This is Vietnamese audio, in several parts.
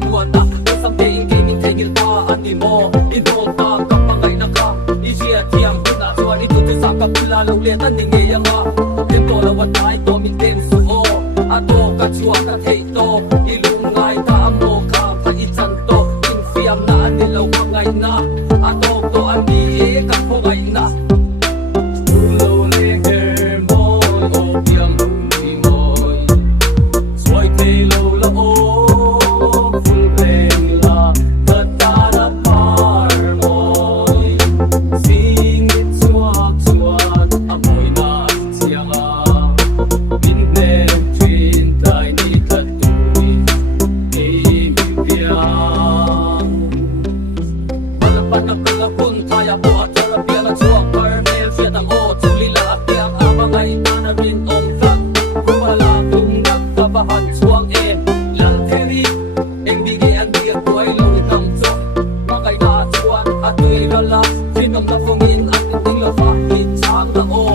khắp nguồn ta tôi sắm thế in game in thế như ta ăn đi mò in hồn ta cặp bằng ngày nắng ca đi chia thiam cứ đã cho đi tụt sang cặp là lâu liền tan đình nghề nga đêm to là vật ai to mình đêm su ô a to cả chua cả thấy to đi lung ngày ta mò kham phải ít chân to in phiam na anh đi lâu bằng ngày na a to anh đi cả phố ngày na lâu lên game boy ô piang đi mồi xoay thế lâu là ô full bang la thật ta đã par mồi sing it chuak chuak a mồi na chiang a min ne twin tai ni thật tui e mi piang Palapana kala pun thaya po at sa piala chuak caramel fiat ang o tulila at tiang abangay na rin om flat kumala tungat kabahan chuang e lal theri eng bigi an bigyan ko ay lawit ang chok makay na chuan at tuy rala sinong na fungin at iting lafa chang na o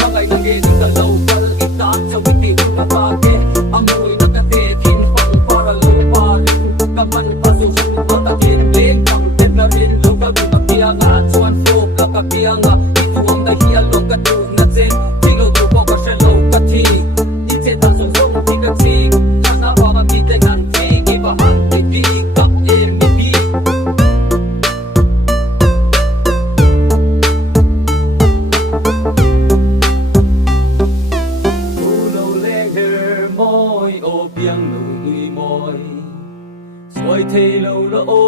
makay na ginang dalaw kal kita sa witi na pake amoy na katekin pang para lupa rin kaman pasusun patakin ling pang tet na rin lugar magpapiyang at chuan folk na kapiyang ito ang nahiyalong katug na zen tilo tupo ka siya low kati ite ta song song tigatsing sana mga bitengan ting ibahan ibig kak emibig Ulo leng her môi ô piang nụ người môi xoay thế lâu lỡ ô